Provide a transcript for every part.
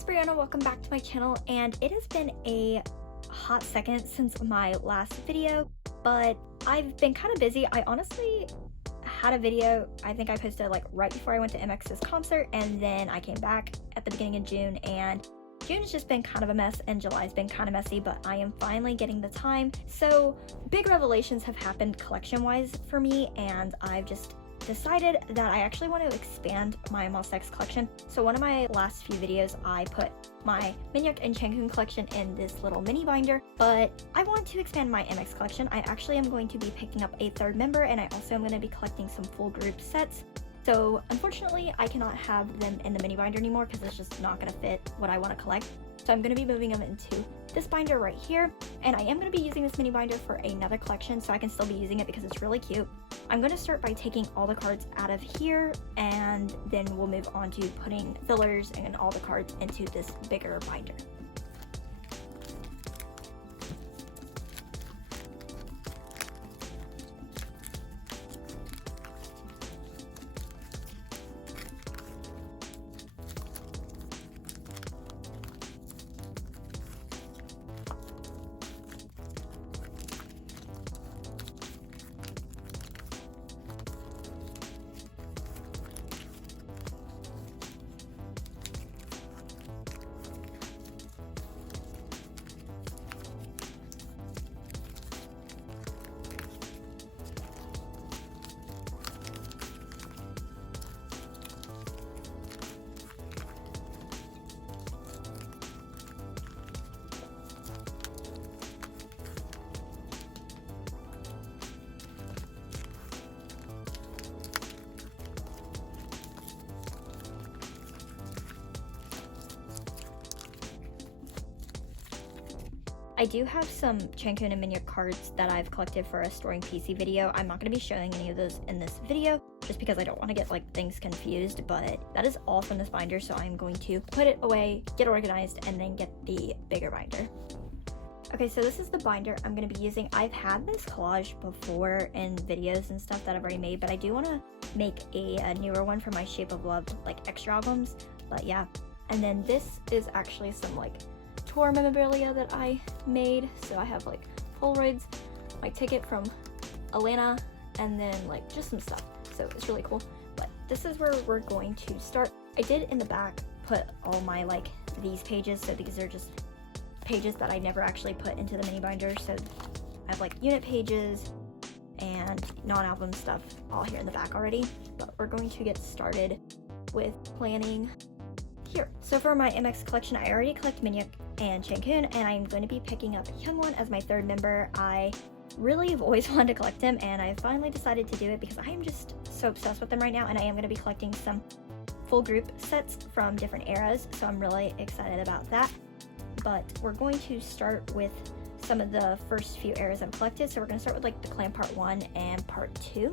it's Brianna, welcome back to my channel, and it has been a hot second since my last video, but I've been kind of busy. I honestly had a video, I think I posted like right before I went to MX's concert, and then I came back at the beginning of June, and June has just been kind of a mess, and July's been kind of messy, but I am finally getting the time. So big revelations have happened collection-wise for me, and I've just decided that I actually want to expand my Monsta collection. So one of my last few videos, I put my Minhyuk and Changhoon collection in this little mini binder, but I want to expand my MX collection. I actually am going to be picking up a third member, and I also am going to be collecting some full group sets. So unfortunately, I cannot have them in the mini binder anymore because it's just not going to fit what I want to collect. So I'm going to be moving them into this binder right here, and I am going to be using this mini binder for another collection, so I can still be using it because it's really cute. I'm going to start by taking all the cards out of here, and then we'll move on to putting fillers and all the cards into this bigger binder. I do have some Changhoon and Minhyuk cards that I've collected for a storing PC video. I'm not going to be showing any of those in this video just because I don't want to get like things confused, but that is all from this binder, so I'm going to put it away, get organized, and then get the bigger binder. Okay, so this is the binder I'm going to be using. I've had this collage before in videos and stuff that I've already made, but I do want to make a newer one for my Shape of Love like extra albums, but yeah. And then this is actually some like tour memorabilia that I made. So I have like Polaroids, my ticket from Atlanta, and then like just some stuff. So it's really cool. But this is where we're going to start. I did in the back put all my like these pages. So these are just pages that I never actually put into the mini binder. So I have like unit pages and non-album stuff all here in the back already. But we're going to get started with planning here. So for my MX collection, I already collect Minhyuk and Changhoon, and I'm going to be picking up Hyungwon as my third member. I really have always wanted to collect him, and I finally decided to do it because I am just so obsessed with him right now, and I am going to be collecting some full group sets from different eras, so I'm really excited about that. But we're going to start with some of the first few eras I've collected. So we're going to start with like the Clan Part 1 and Part 2.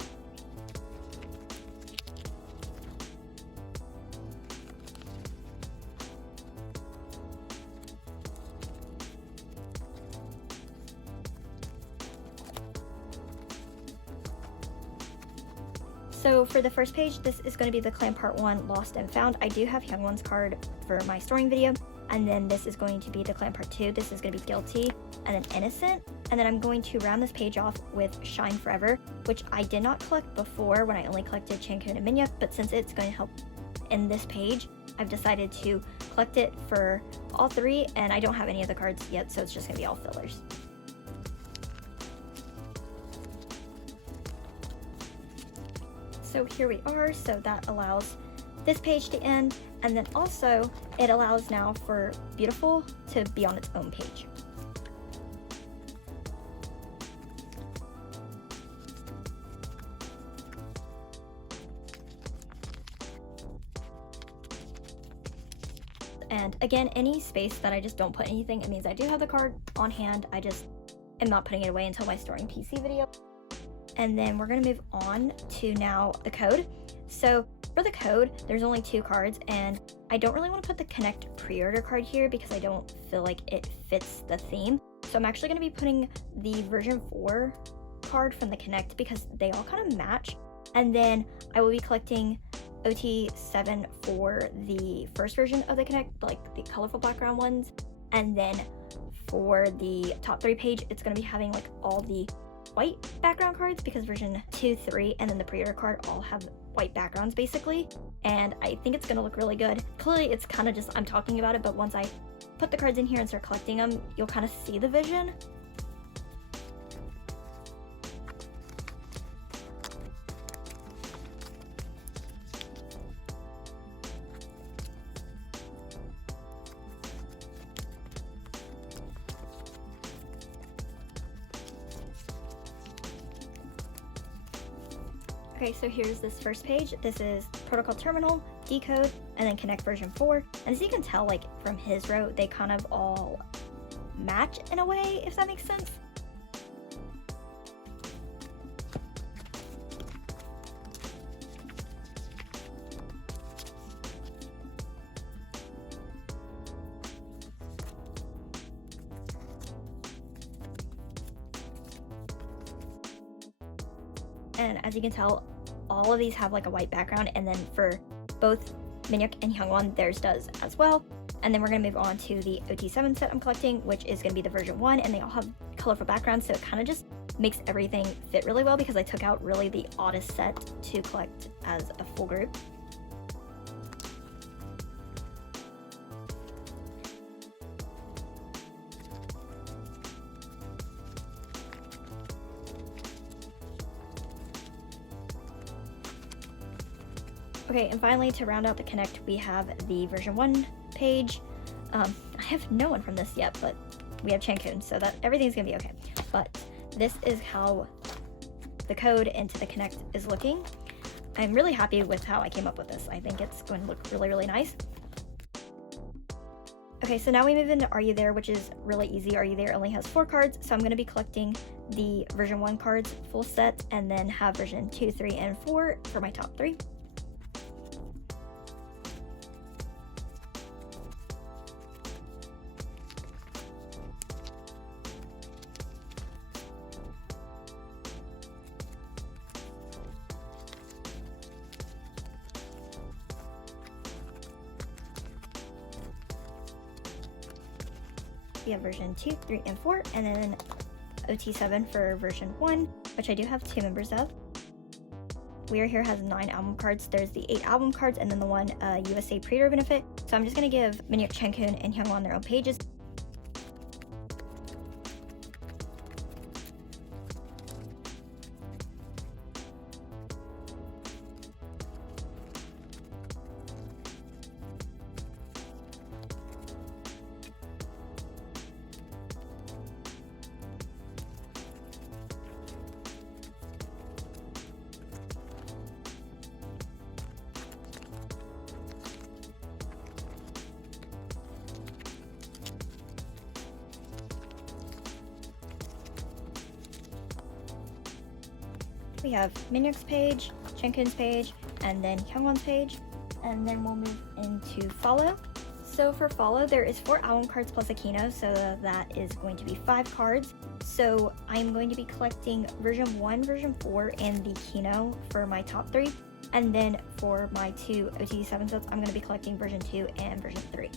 So for the first page, this is going to be the Clan Part 1 Lost and Found. I do have Hyungwon's card for my storing video. And then this is going to be the Clan Part 2. This is going to be Guilty, and then Innocent. And then I'm going to round this page off with Shine Forever, which I did not collect before when I only collected Changhoon and Minhyuk. But since it's going to help in this page, I've decided to collect it for all three. And I don't have any of the cards yet, so it's just going to be all fillers. So here we are, so that allows this page to end, and then also it allows now for Beautiful to be on its own page. And again, any space that I just don't put anything, it means I do have the card on hand, I just am not putting it away until my storing PC video. And then we're going to move on to now the code. So for the code, there's only 2 cards, and I don't really want to put the Connect pre-order card here because I don't feel like it fits the theme. So I'm actually going to be putting the version 4 card from the Connect because they all kind of match. And then I will be collecting OT7 for the first version of the Connect, like the colorful background ones, and then for the top 3 page, it's going to be having like all the white background cards, because version 2, 3, and then the pre-order card all have white backgrounds basically, and I think it's going to look really good. Clearly it's kind of just, I'm talking about it, but once I put the cards in here and start collecting them, you'll kind of see the vision. Okay, so here's this first page. This is Protocol Terminal, Decode, and then Connect version 4. And as you can tell, like from his row, they kind of all match in a way, if that makes sense. And as you can tell, all of these have like a white background, and then for both Minhyuk and Hyungwon, theirs does as well. And then we're going to move on to the OT7 set I'm collecting, which is going to be the version 1, and they all have colorful backgrounds, so it kind of just makes everything fit really well, because I took out really the oddest set to collect as a full group. Okay, and finally, to round out the Connect, we have the version 1 page. I have no one from this yet, but we have Chankun, so that everything's gonna be okay. But this is how the code into the Connect is looking. I'm really happy with how I came up with this. I think it's going to look really, really nice. Okay, so now we move into Are You There, which is really easy. Are You There only has 4 cards, so I'm going to be collecting the version 1 cards full set, and then have version 2, 3, and 4 for my top 3. We have version 2, 3, and 4, and then OT7 for version 1, which I do have 2 members of. We Are Here has 9 album cards. There's the 8 album cards, and then the one USA pre-order benefit. So I'm just going to give Minhyuk, Chankun, and Hyungwon their own pages. We have Minhyuk's page, Chankun's page, and then Hyungwon's page, and then we'll move into Follow. So for Follow, there is 4 album cards plus a Kino, so that is going to be 5 cards. So I'm going to be collecting version 1, version 4, and the Kino for my top 3, and then for my 2 OT7 sets, I'm going to be collecting version 2 and version 3.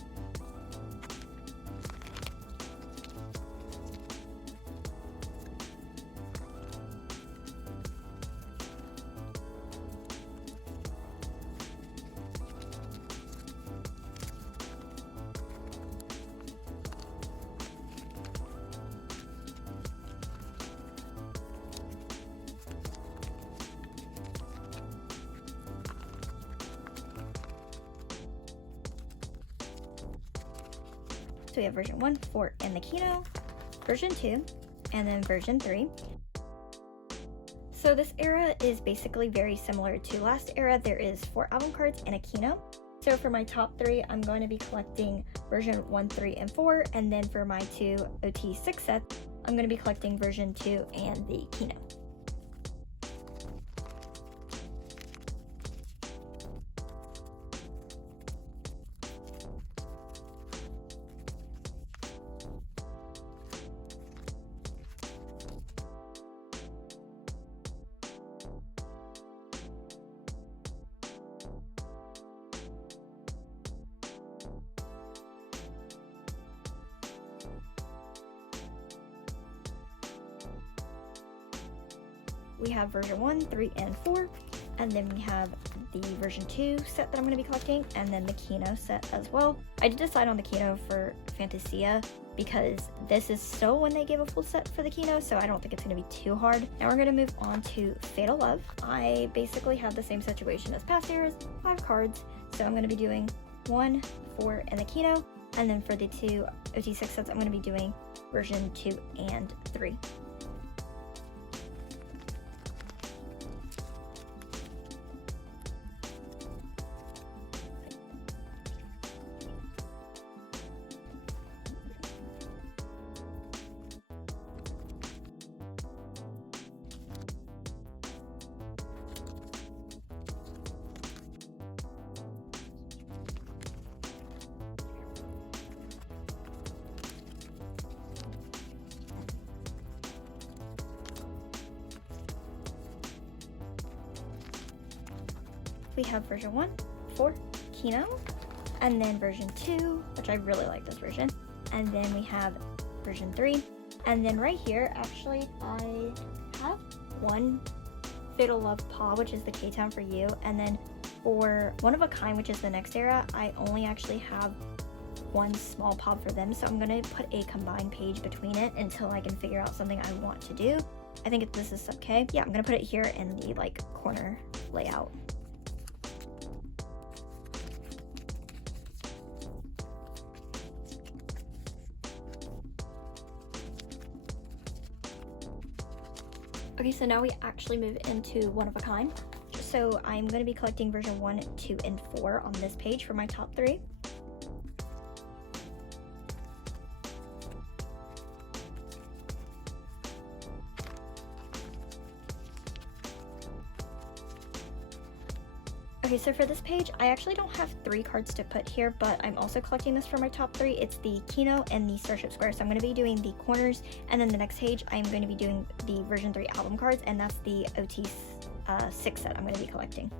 So we have version 1, 4, and the Kino, version 2, and then version 3. So this era is basically very similar to last era. There is 4 album cards and a Kino. So for my top 3, I'm going to be collecting version 1, 3, and 4, and then for my 2 OT6 sets, I'm going to be collecting version 2 and the Kino. we have version 1, 3, and 4. And then we have the version 2 set that I'm going to be collecting, and then the Kino set as well. I did decide on the Kino for Fantasia because this is still when they gave a full set for the Kino, so I don't think it's going to be too hard. Now we're going to move on to Fatal Love. I basically have the same situation as past years, 5 cards, so I'm going to be doing 1, 4, and the Kino, and then for the 2 OT6 sets, I'm going to be doing version 2 and 3. We have version 1, 4, Kino, and then version 2, which I really like this version, and then we have version 3, and then right here, actually, I have 1 Fatal Love Paw, which is the K-Town for you, and then for One of a Kind, which is the next era, I only actually have 1 small pod for them, so I'm going to put a combined page between it until I can figure out something I want to do. I think this is sub K. Yeah, I'm going to put it here in the corner layout. Okay, so now we actually move into One of a Kind. So I'm going to be collecting version 1, 2, and 4 on this page for my top 3. Okay, so for this page, I actually don't have 3 cards to put here, but I'm also collecting this for my top 3. It's the Kino and the Starship Square. So I'm going to be doing the corners, and then the next page, I'm going to be doing the version 3 album cards, and that's the OT6 set I'm going to be collecting.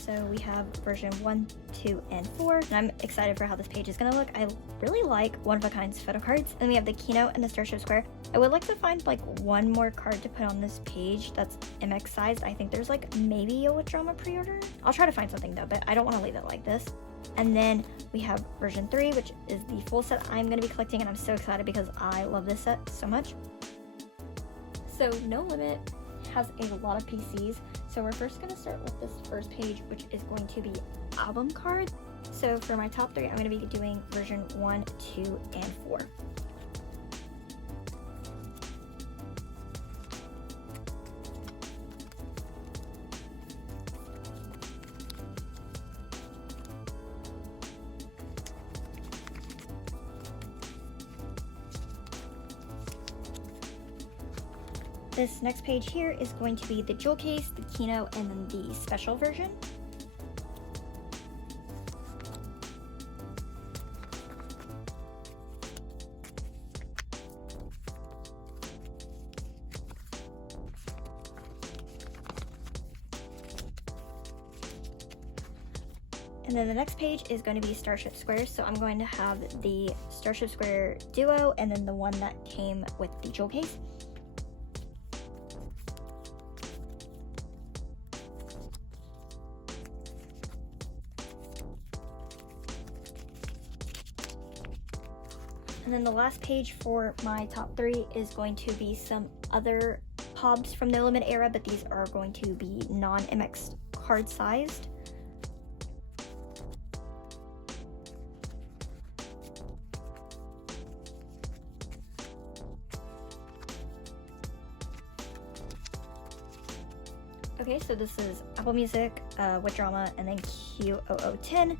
So we have version 1, 2, and 4, and I'm excited for how this page is going to look. I really like One of a Kind's photo cards. And we have the Kino and the Starship Square. I would like to find 1 more card to put on this page that's MX sized. I think there's maybe a Withdrawal pre-order. I'll try to find something though, but I don't want to leave it like this. And then we have version 3, which is the full set I'm going to be collecting, and I'm so excited because I love this set so much. So No Limit has a lot of PCs. So we're first going to start with this first page, which is going to be album cards. So for my top 3, I'm going to be doing version 1, 2, and 4. This next page here is going to be the jewel case, the Kino, and then the special version. And then the next page is going to be Starship Square, so I'm going to have the Starship Square Duo and then the one that came with the jewel case. And then the last page for my top 3 is going to be some other POBs from the Limit era, but these are going to be non-MX card sized. Okay, so this is Apple Music, Withdrawal, and then Q0010.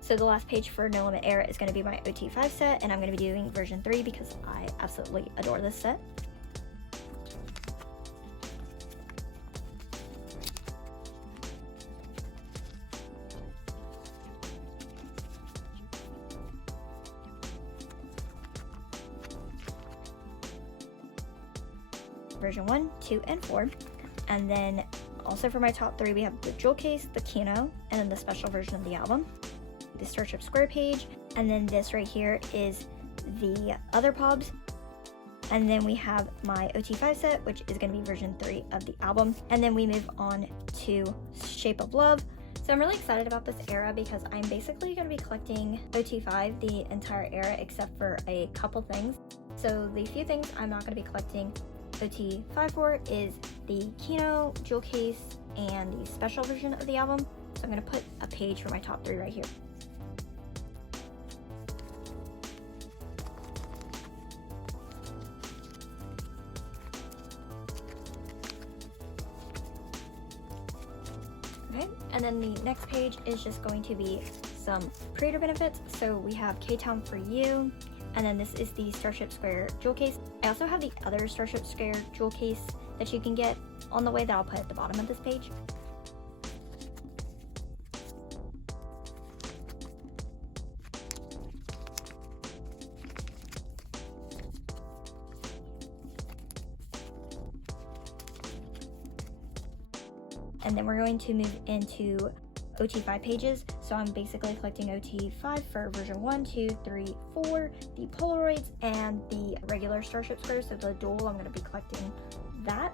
So the last page for No Limit Era is going to be my OT5 set, and I'm going to be doing version 3 because I absolutely adore this set. version 1, 2, and 4. And then also for my top 3, we have the jewel case, the Kino, and then the special version of the album, the Starship Square page, and then this right here is the other pobs. And then we have my OT5 set, which is going to be version 3 of the album. And then we move on to Shape of Love. So I'm really excited about this era because I'm basically going to be collecting OT5 the entire era except for a couple things. So the few things I'm not going to be collecting OT5 for is the Kino, jewel case, and the special version of the album. So I'm going to put a page for my top 3 right here. Okay, and then the next page is just going to be some creator benefits. So we have K-Town for You, and then this is the Starship Square jewel case. I also have the other Starship Square jewel case that you can get on the way that I'll put at the bottom of this page. And then we're going to move into OT5 pages. So I'm basically collecting OT5 for version 1, 2, 3, 4, the Polaroids, and the regular Starship Square. So the dual, I'm going to be collecting that.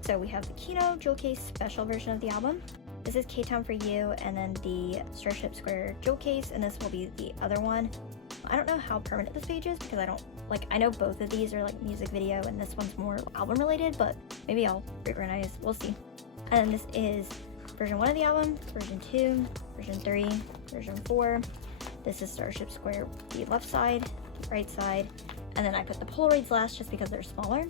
So we have the Kino jewel case special version of the album. This is K-Town for You, and then the Starship Square jewel case, and this will be the other one. I don't know how permanent this page is because I know both of these are like music video and this one's more album related, but maybe I'll reorganize, we'll see. And then this is version 1 of the album, version 2, version 3, version 4. This is Starship Square, the left side, right side, and then I put the Polaroids last just because they're smaller.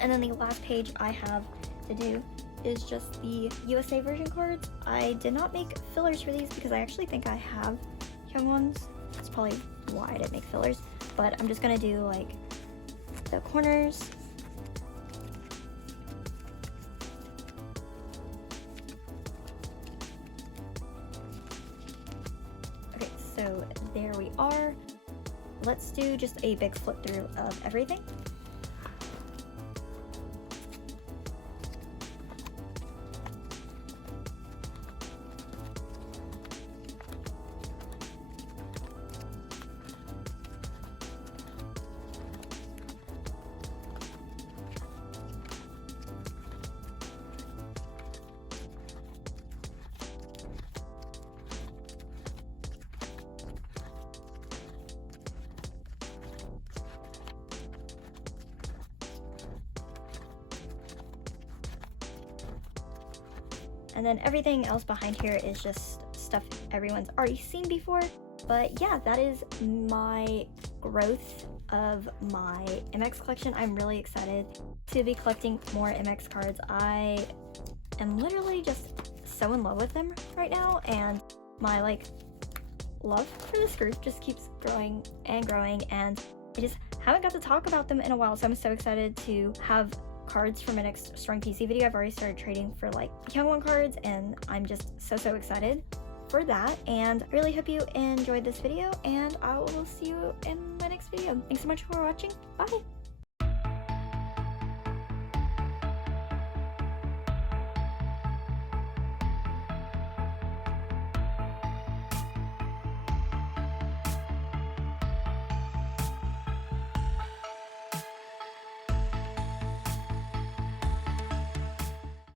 And then the last page I have to do is just the USA version cards. I did not make fillers for these because I actually think I have young ones. That's probably why I didn't make fillers, but I'm just gonna do like the corners. Okay, so there we are. Let's do just a big flip through of everything. And then everything else behind here is just stuff everyone's already seen before. But yeah, that is my growth of my MX collection. I'm really excited to be collecting more MX cards. I am literally just so in love with them right now, and my love for this group just keeps growing and growing, and I just haven't got to talk about them in a while, so I'm so excited to have cards for my next Strong PC video. I've already started trading for Young One cards, and I'm just so excited for that, and I really hope you enjoyed this video, and I will see you in my next video. Thanks so much for watching. Bye!